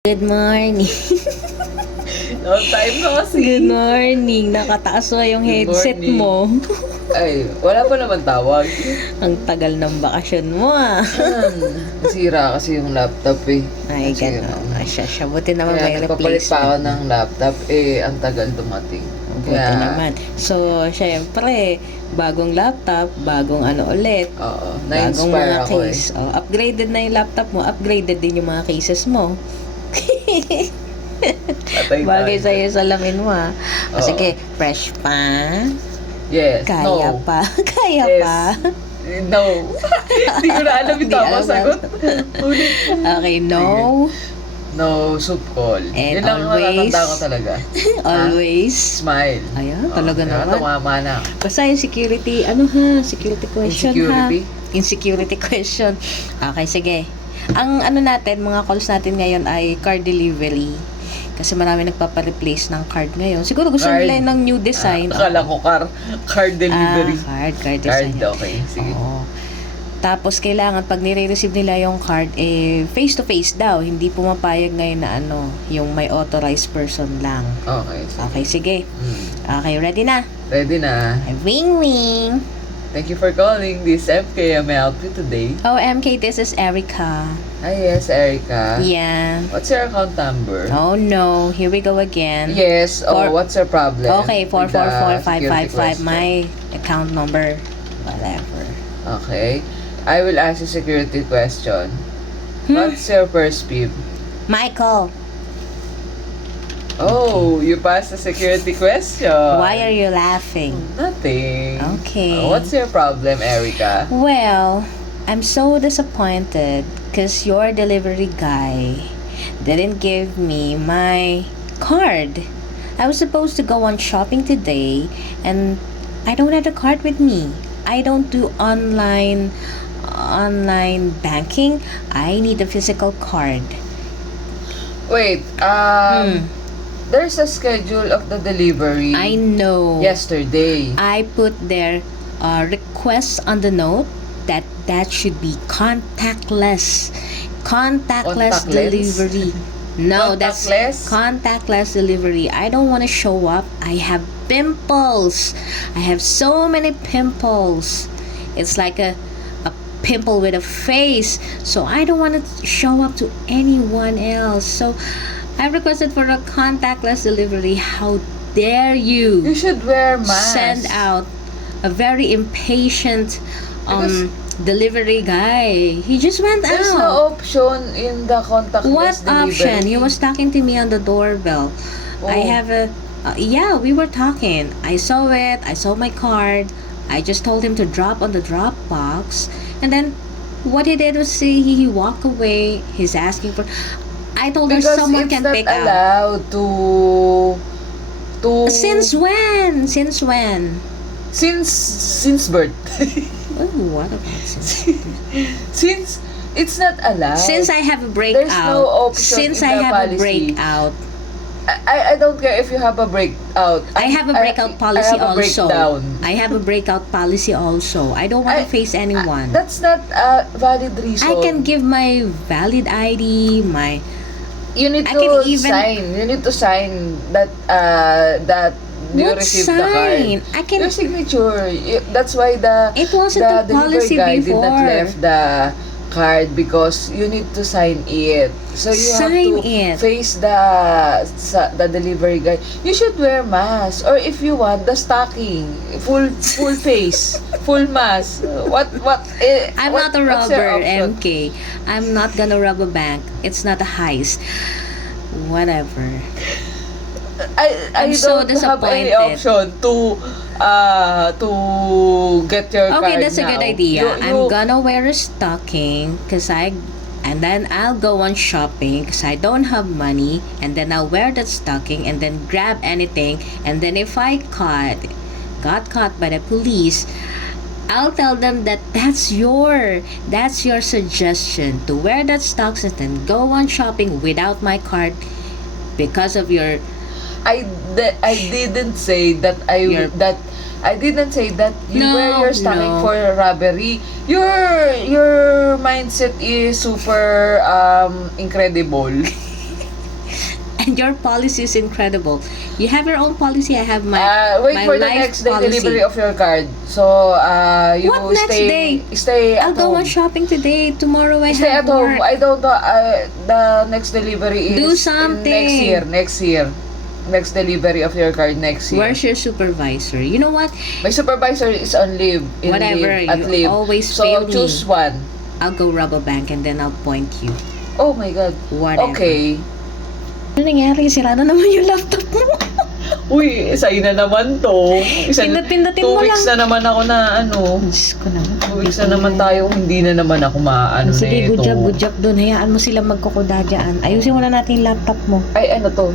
Good morning. Long time no Good see. morning. Nakataas mo yung Good headset morning. mo. Ay, wala pa naman tawag. Ang tagal ng bakasyon mo Nasira kasi yung laptop eh. Ay, Kasi, gano'n. Siya. Buti naman may kaya nagpapalit pa ako replacement. ng laptop ang tagal dumating. Buti naman. So, syempre, bagong laptop, bagong ulit. Oo, Bagong na-inspire mga ako case. Oh, upgraded na yung laptop mo. Upgraded din yung mga cases mo. Patay Bagay tayo. sa'yo sa lamin mo Oo. Sige, fresh pa. Yes, Kaya no. pa. Kaya Yes. pa. No. Hindi ko na alam yung Hindi tamang alam. sagot. Ulit. Okay, no. No soup call. And Yun lang ang always- natatanda ko talaga. Always. Smile. Ayan, talaga kaya naman. tumama na. Basta yung security, security question Insecurity? Insecurity question. Okay, sige. Ang natin, mga calls natin ngayon ay card delivery. Kasi marami nagpapa-replace ng card ngayon. Siguro gusto Card. nila ng new design. Akala ko card delivery. Card Card, design. okay. Sige. Oo. Tapos kailangan pag nire-receive nila yung card, face to face daw. Hindi pumapayag ngayon na yung may authorized person lang. Okay. Sige. Okay, sige. Okay, ready na? Ready na. Ring ring. Thank you for calling this MK. May help you today. Oh, MK, this is Erica. Hi, yes, Erica. Yeah. What's your account number? Oh no, here we go again. Yes. Four- What's your problem? Okay, with the security 444555, question? my account number. Whatever. Okay. I will ask you security question. What's your first PIB? Michael, Oh, you passed the security question. why are you laughing? Nothing. Okay. What's your problem, Erica? Well, I'm so disappointed because your delivery guy didn't give me my card. I was supposed to go on shopping today and I don't have the card with me. I don't do online banking. I need a physical card. Wait, there's a schedule of the delivery I know. yesterday. I put their request on the note that should be contactless Contactless? delivery. No, that's Contactless? contactless delivery. I don't want to show up. I have pimples. I have so many pimples. It's like a pimple with a face. So I don't want to show up to anyone else. So I requested for a contactless delivery. How dare You you should wear mask. send out a very impatient Because- delivery guy? He just went There's out. no option in the contactless What delivery. option? He was talking to me on the doorbell. I Oh. have a yeah, we were talking. I saw it. I saw my card. I just told him to drop on the drop box, and then what he did was he walked away. He's asking for. I told him Because someone it's can not pick out. allowed to Since when? Since when? since birth. Oh, what about since? Since it's not allowed. Since I have a breakout. There's no option Since in I the have policy. a breakout. I don't care if you have a breakout. I have a breakout policy I have a also. breakdown. I have a breakout policy also. I don't want to I- face anyone. That's not a valid reason. I can give my valid ID, my You need I to can even- sign. You need to sign that you what received the sign? card. I can. Your signature. That's why It wasn't the the policy delivery guy did not before. left the card because you need to sign it. So you Sign have to it. face the delivery guy. You should wear mask, or if you want the stocking, full face, full mask. What? I'm what- not a what's your robber, option? MK. I'm not gonna rob a bank. It's not a heist. Whatever. I I'm so don't have any disappointed. option to get your Okay, card that's a good now. idea. You- I'm gonna wear a stocking and then I'll go on shopping because I don't have money, and then I'll wear that stocking and then grab anything, and then if I got caught by the police, I'll tell them that that's your suggestion to wear that stocks and then go on shopping without my card because of your I didn't say that Your- I didn't say that you No, wear your stocking no. for robbery. Your mindset is super incredible. And your policy is incredible. You have your own policy. I have my Wait my for the life next day policy. delivery of your card. So, you What next day? stay I'll at go home. on shopping today. Tomorrow I Stay have at home. work. I don't know. The next delivery is Do in something. Next year. Next delivery of your card next year. Where's your supervisor? You know what? My supervisor is on leave. Whatever, At you leave. always so fail me. choose one. I'll go rob a bank and then I'll point you. Oh my God. Whatever. Okay. Ano nangyari? Sira na naman yung laptop mo. Uy, sa'yo na naman to. Pindot-pindutin 2 mo weeks lang. na naman ako na ano. Diyos ko naman. 2 weeks na naman tayo. Hindi na naman ako maano na Sige, ito. good job doon. Hayaan mo sila magkukuda dyan. Ayusin mo na natin yung laptop mo. Ay, ano to?